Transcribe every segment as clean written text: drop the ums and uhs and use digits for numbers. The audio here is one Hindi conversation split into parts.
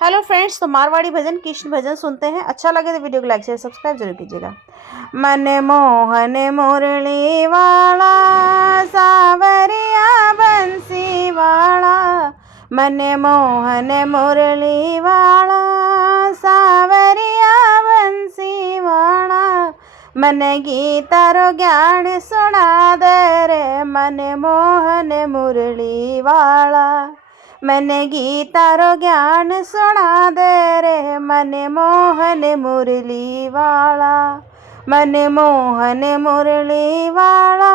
हेलो फ्रेंड्स, तो मारवाड़ी भजन कृष्ण भजन सुनते हैं। अच्छा लगे तो वीडियो को लाइक शेयर सब्सक्राइब जरूर कीजिएगा। मन मोहन मुरली वाला सावरिया बंसी वाला, मन मोहन मुरली वाला सावरिया बंसी वाला, मन गीतारो ज्ञान सुना दे रे मन मोहन मुरली वाला, मन गीतारो ज्ञान सुना दे रे मन मोहन मुरली वाला, मन मोहन मुरली वाला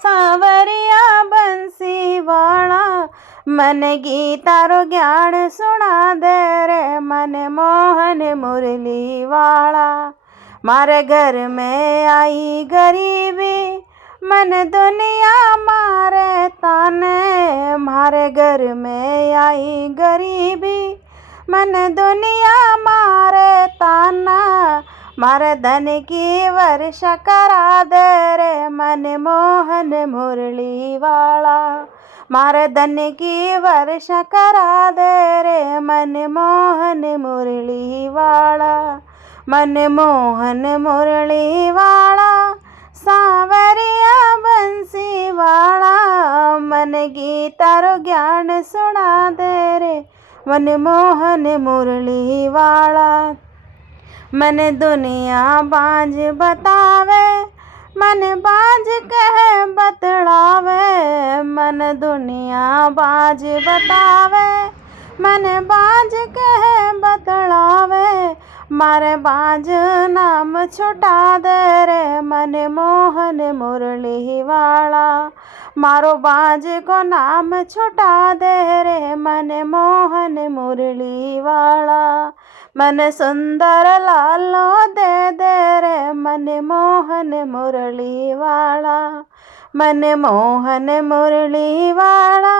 सावरिया बंसी वाला, मन गीतारो ज्ञान सुना दे रे मन मोहन मुरली वाला। मारे घर में आई गरीबी मन दुनिया मारे ताने, मारे घर में आई गरीबी मन दुनिया मारे ताना, मारे धन की वर्षा करा दे रे मन मोहन मुरली वाला, मारे धन की वर्षा करा दे रे मन मोहन मुरली वाला, मन मोहन मुरली वाला सावरिया बंसी वाला, मन गीतारो ज्ञान सुना दे रे मन मोहन मुरली वाला। मन दुनिया बांझ बतावे मन बांझ कहे बतलावे, मन दुनिया बांझ बतावे मन बांझ कहे बतलावे, मारे बांझ नाम छुटा दे रे मन मोहन मुरली वाला, मारो बांझ को नाम छुटा दे रे मन मोहन मुरली वाला, मन सुंदर लालो दे दे रे मन मोहन मुरली वाला, मन मोहन मुरली वाला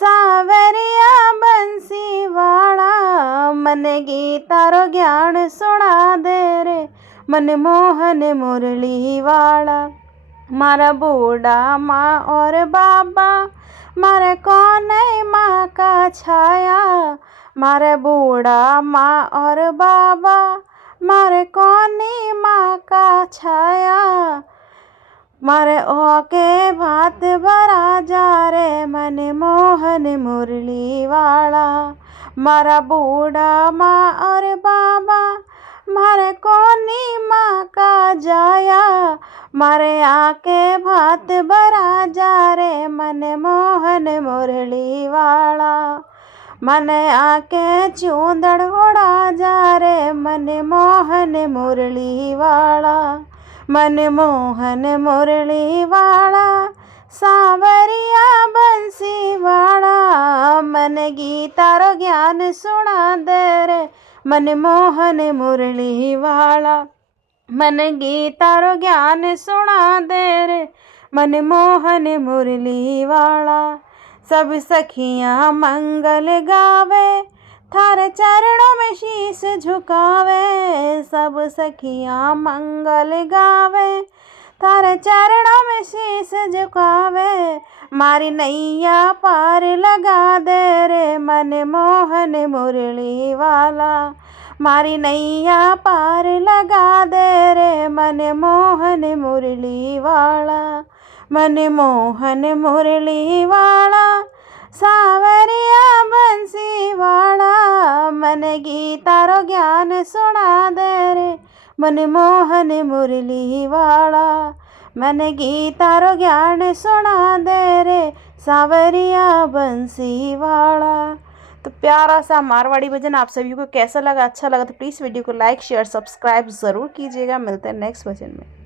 सावरिया बंसी वाला, मन गीतारो ज्ञान सुना दे रे मन मोहन मुरली वाला। मारा बूढ़ा माँ और बाबा मारे कौन माँ का छाया, मारे बूढ़ा माँ और बाबा मारे कौन माँ का छाया, मारे ओके भात भरा जा रे मन मोहन मुरली वाला, मारा बूढ़ा माँ और बाबा मारे कोनी माँ का जाया, मारे आके भात भरा जा रे मन मोहन मुरली वाला, मन आके चूंदड़ उड़ा जा रे मन मोहन मुरली वाला, मन मोहन मुरली वाला सावरिया बंसी वाला, मन गीतारो ज्ञान सुना दे रे मन मोहन मुरली वाला, मन गीतारो ज्ञान सुना दे रे मन मोहन मुरली वाला। सब सखियाँ मंगल गावे थारे चरणों में शीश झुकावे, सब सखियाँ मंगल गावे थारे चरणों में शीश झुकावे, मारी नैया पार लगा दे रे मन मोहन मुरली वाला, मारी नैया पार लगा दे रे मन मोहन मुरली वाला, मन मोहन मुरली वाला सावरिया बंसी वाला, मन गीतारो ज्ञान सुना दे रे मन मोहन मुरली वाला, मन गीतारो ज्ञान सुना दे रे सावरिया बंसी वाला। तो प्यारा सा मारवाड़ी भजन आप सभी को कैसा लगा? अच्छा लगा तो प्लीज़ वीडियो को लाइक शेयर सब्सक्राइब ज़रूर कीजिएगा। मिलते हैं नेक्स्ट भजन में।